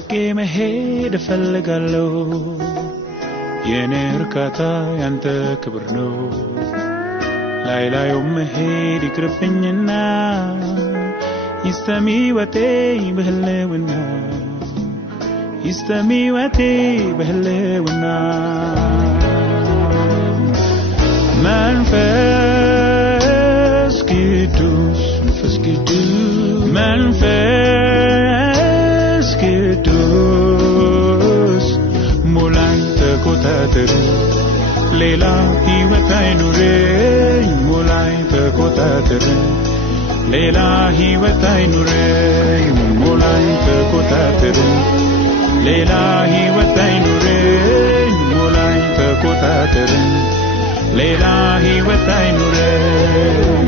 ጠልቄ መሄድ እፈልጋለሁ የኔ እርካታ ያንተ ክብር ነው ላይ ላዩም መሄድ ይቅርብኝና ይስተሚ ወቴ በህልውና ይስተሚ ወቴ በህልውና መንፈስ ቅዱስ ሙላኝ ተቆጣጠር ሌላ ህይወት አይኑረኝ ሙላኝ ተቆጣጠር ሌላ ህይወት አይኑረኝ ሙላኝ ተቆጣጠር ሌላ ህይወት አይኑረኝ ሙላኝ ተቆጣጠር ሌላ ህይወት አይኑረኝ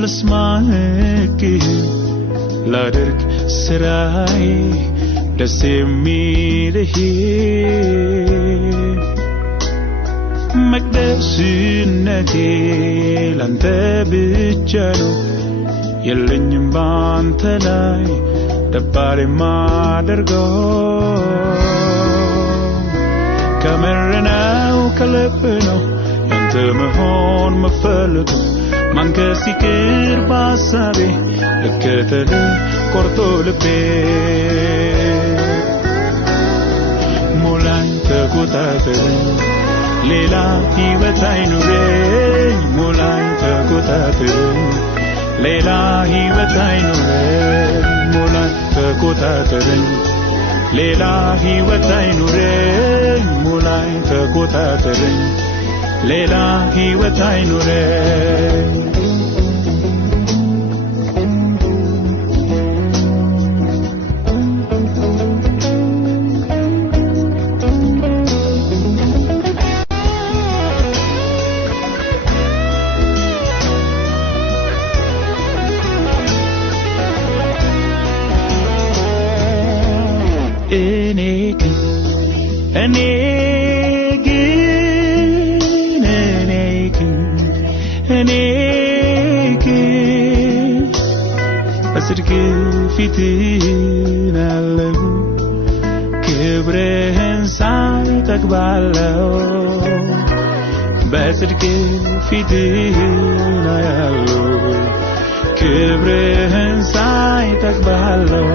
ልስማክ ላድርግ ስራዬ ደስ የሚልህ መቅደስነቴ ላንተ ብቻ ነው የለኝም ባንተ ላይ ደባል የማደርገው ከምር ነው ከልብ ነው ያንተ መሆን መፈለግ ማንከስ ይቅር በሐሳቤ ልከተል ቆርጦ ልቤ ሙላኝ ተቆጣጠር ሌላ ህይወት አይኑረኝ ሙላኝ ተቆጣጠር ሌላ ህይወት አይኑረኝ ሙላኝ ተቆጣጠር ሌላ ህይወት አይኑረኝ ሙላኝ ተቆጣጠር ሌላ ህይወት አይኑረኝ በጽድቅ ፊትህን አለሁ ክብርህን ሳይ ጠግባለሁ በጽድቅ ፊትህን አያለሁ ክብርህን ሳይ ጠግባለሁ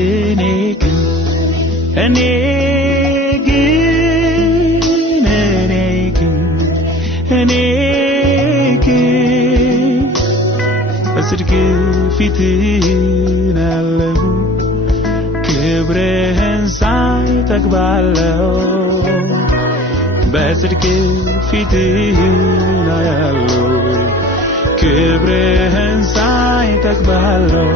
እኔ ግን በጽድቅ ፊትህን አለሁ ክብርህን ሳይ ጠግባለሁ በጽድቅ ፊትህን አያለሁ ክብርህን ሳይ ጠግባለሁ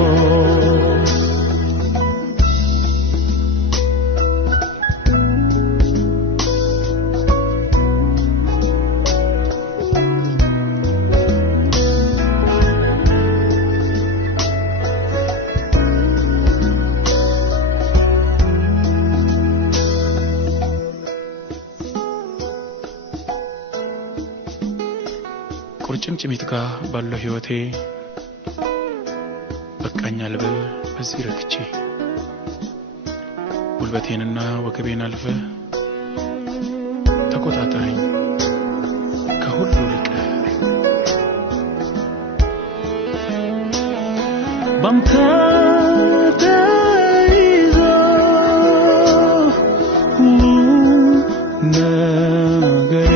ቁርጭምጭሚት ጋር ባለው ህይወቴ በቃኛ ልበል በዚህ ረክቼ ጉልበቴንና ወገቤን አልፈ ተቆጣጣኝ ከሁሉ ልቀ ባንተ ተይዞ ነገሬ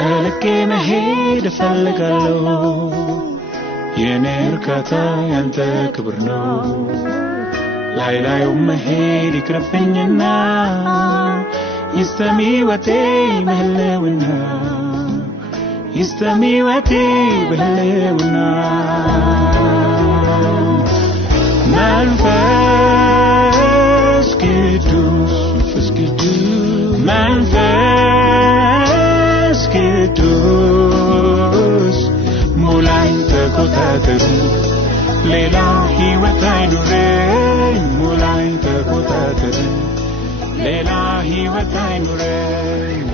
ጠልቄ መሄድ እፈልጋለሁ የኔ እርካታ ያንተ ክብር ነው ላይ ላዩም መሄድ ይቅርብኝና ይስተሚ ወቴ በህልውና يستميوتي بهلونا منفس قدوس منفس قدوس مولاي تقطعتر ليلا هيوتاي نورين مولاي تقطعتر ليلا هيوتاي نورين